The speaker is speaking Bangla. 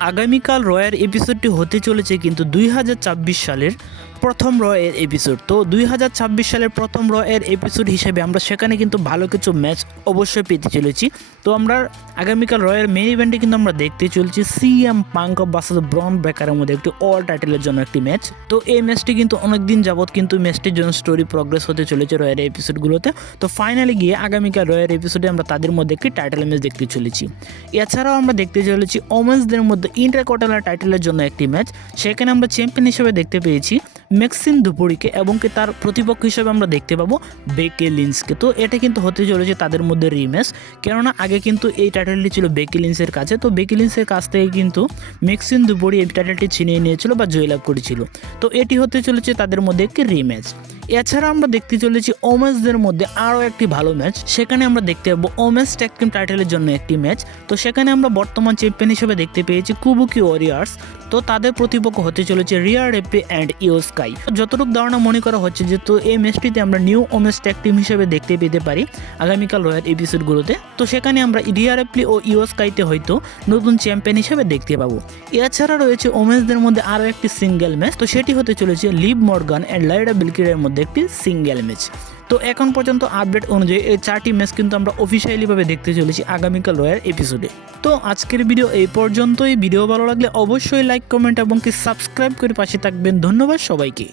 আগামীকাল রয়ের এপিসোডটি হতে চলেছে কিন্তু 2024 সালের প্রথম রয়ের এপিসোড। তো 2026 সালের প্রথম রয়ের এপিসোড হিসেবে আমরা সেখানে কিন্তু ভালো কিছু ম্যাচ অবশ্যই পেতে চলেছি। তো আমরা আগামীকাল রয়ের মেইন ইভেন্টে কিন্তু আমরা দেখতে চলেছি সিএম পাঙ্ক ভার্সেস ব্রন ব্রেকারের মধ্যে একটি অল টাইটেলের জন্য একটি ম্যাচ। তো এই ম্যাচটি কিন্তু অনেক দিন যাবত কিন্তু ম্যাচটির জন্য স্টোরি প্রগ্রেস হতে চলেছে রয়ের এপিসোডগুলোতে। তো ফাইনালি গিয়ে আগামীকাল রয়ের এপিসোডে আমরা তাদের মধ্যে একটি টাইটেল ম্যাচ দেখতে চলেছি। এছাড়াও আমরা দেখতে চলেছি ওমেন্সদের মধ্যে ইন্টারকন্টিনেন্টাল টাইটেলের জন্য একটি ম্যাচ। সেখানে আমরা চ্যাম্পিয়ন হিসেবে দেখতে পেয়েছি ম্যাক্সিম দুপুরিকে এবং কি তার প্রতিপক্ষ হিসেবে আমরা দেখতে পাবো বেকি লিঞ্চকে। তো এটা কিন্তু হতে চলেছে তাদের মধ্যে রিম্যাচ, কেননা আগে কিন্তু এই টাইটেলটি ছিল বেকি লিঞ্চের কাছে। তো বেকি লিঞ্চের কাছ থেকে কিন্তু ম্যাক্সিম দুপুরি এই টাইটেলটি ছিনিয়ে নিয়েছিল বা জয়লাভ করেছিল। তো এটি হতে চলেছে তাদের মধ্যে একটি রিম্যাচ। এছাড়া আমরা দেখতে চলেছি ওমেন্সদের মধ্যে আরও একটি ভালো ম্যাচ। সেখানে আমরা দেখতে পাবো ওমেন্স ট্যাগ টিম টাইটেলের জন্য একটি ম্যাচ। তো সেখানে আমরা বর্তমান চ্যাম্পিয়ন হিসেবে দেখতে পেয়েছি কুবুকি ওয়ারিয়ার্স। তো তাদের প্রতিপক্ষ হতে চলেছে রিয়া রেপ্রি অ্যান্ড ইও স্কাই। যতটুকু ধারণা মনে করা হচ্ছে যে তো এই ম্যাচটিতে আমরা নিউ ওমেন্স ট্যাগ টিম হিসেবে দেখতে পেতে পারি আগামীকাল রয়্যাল এপিসোডগুলোতে। তো সেখানে আমরা রিয়া রেপ্রি ও ইও স্কাইতে হয়তো নতুন চ্যাম্পিয়ন হিসেবে দেখতে পাবো। এছাড়া রয়েছে ওমেন্সদের মধ্যে আরও একটি সিঙ্গেল ম্যাচ। তো সেটি হতে চলেছে লিভ মর্গান অ্যান্ড লাইডা বিলকিরের মধ্যে একটি সিঙ্গেল ম্যাচ। তো এখন পর্যন্ত আপডেট অনুযায়ী এই 4টি ম্যাচ কিন্তু আমরা অফিসিয়ালিভাবে দেখতে চলেছি আগামীকাল রয়্যাল এপিসোডে। তো আজকের ভিডিও এই পর্যন্তই। ভিডিও ভালো লাগলে অবশ্যই লাইক, কমেন্ট এবং কি সাবস্ক্রাইব করে পাশে থাকবেন। ধন্যবাদ সবাইকে।